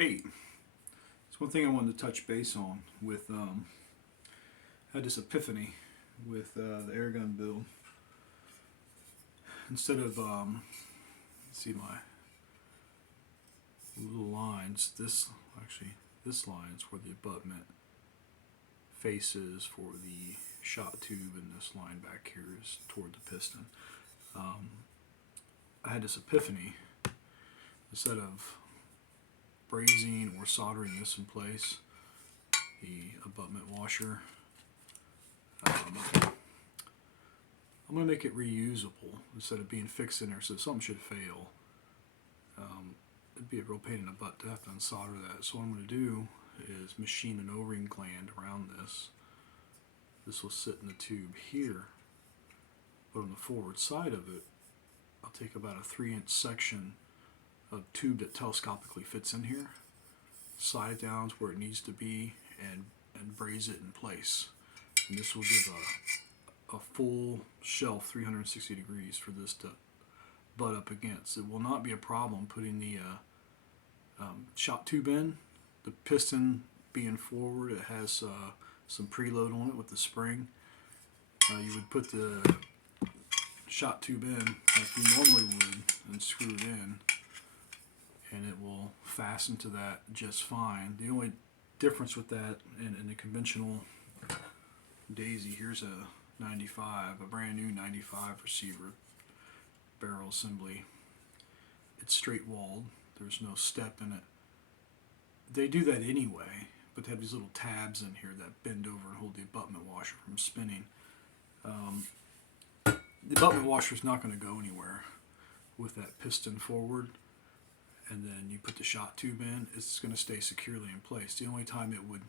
Hey, it's one thing I wanted to touch base on with had this epiphany with the air gun build. Instead of see my little lines, this line is where the abutment faces for the shot tube, and this line back here is toward the piston. I had this epiphany. Instead of brazing or soldering this in place, the abutment washer, I'm going to make it reusable instead of being fixed in there, so if something should fail, it'd be a real pain in the butt to have to unsolder that. So what I'm going to do is machine an O-ring gland around this. This will sit in the tube here, but on the forward side of it, I'll take about a 3-inch section of tube that telescopically fits in here, slide it down to where it needs to be, and braze it in place. And this will give a full shelf 360 degrees for this to butt up against. It will not be a problem putting the shot tube in. The piston being forward, it has some preload on it with the spring. You would put the shot tube in like you normally would and screw it in, and it will fasten to that just fine. The only difference with that in the conventional Daisy, here's a 95, a brand new 95 receiver barrel assembly. It's straight walled, there's no step in it. They do that anyway, but they have these little tabs in here that bend over and hold the abutment washer from spinning. The abutment washer is not going to go anywhere with that piston forward, and then you put the shot tube in, it's going to stay securely in place. The only time it would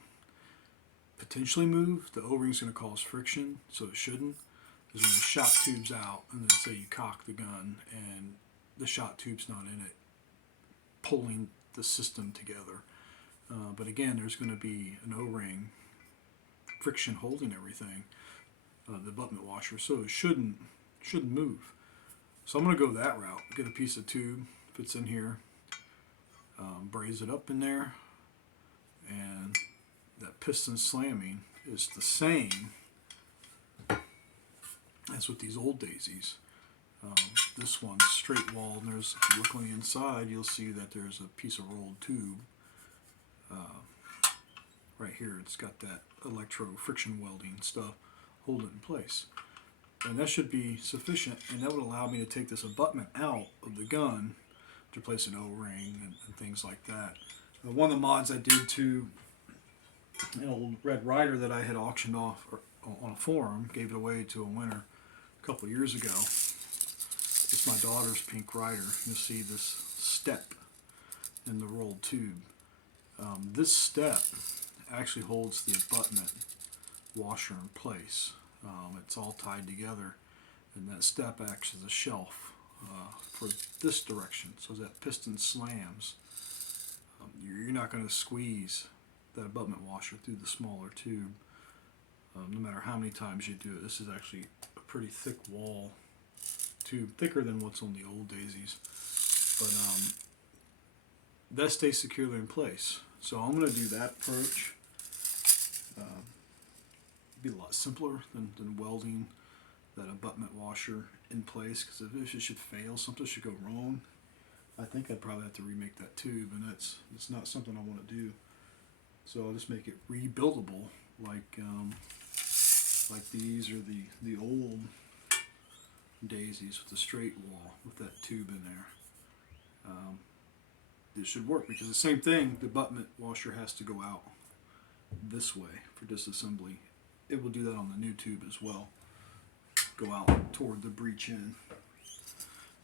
potentially move, the O-ring is going to cause friction, so it shouldn't, is when the shot tube's out, and then say you cock the gun and the shot tube's not in it, pulling the system together. But again, there's going to be an O-ring friction holding everything, the abutment washer, so it shouldn't move. So I'm going to go that route, get a piece of tube, fits in here, braze it up in there, and that piston slamming is the same as with these old Daisies. This one's straight walled, and if you look on the inside, you'll see that there's a piece of rolled tube right here. It's got that electro friction welding stuff holding it in place, and that should be sufficient, and that would allow me to take this abutment out of the gun to replace an O-ring and things like that. One of the mods I did to an old Red Ryder that I had auctioned off on a forum, gave it away to a winner a couple of years ago. It's my daughter's pink Ryder. You'll see this step in the rolled tube. This step actually holds the abutment washer in place. It's all tied together, and that step acts as a shelf for this direction. So as that piston slams, you're not going to squeeze that abutment washer through the smaller tube, no matter how many times you do it. This is actually a pretty thick wall tube, thicker than what's on the old Daisies, but that stays securely in place. So I'm going to do that approach. Be a lot simpler than welding that abutment washer in place, because if it should fail, something should go wrong, I think I'd probably have to remake that tube, and it's not something I want to do. So I'll just make it rebuildable, like these are the old Daisies with the straight wall with that tube in there. It should work, because the same thing, the abutment washer has to go out this way for disassembly. It will do that on the new tube as well. Go out toward the breech end.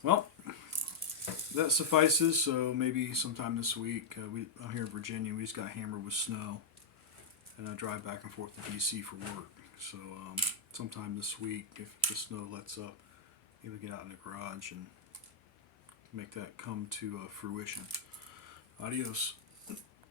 Well, that suffices. So maybe sometime this week, out here in Virginia, we just got hammered with snow, and I drive back and forth to DC for work. So sometime this week, if the snow lets up, maybe get out in the garage and make that come to fruition. Adios.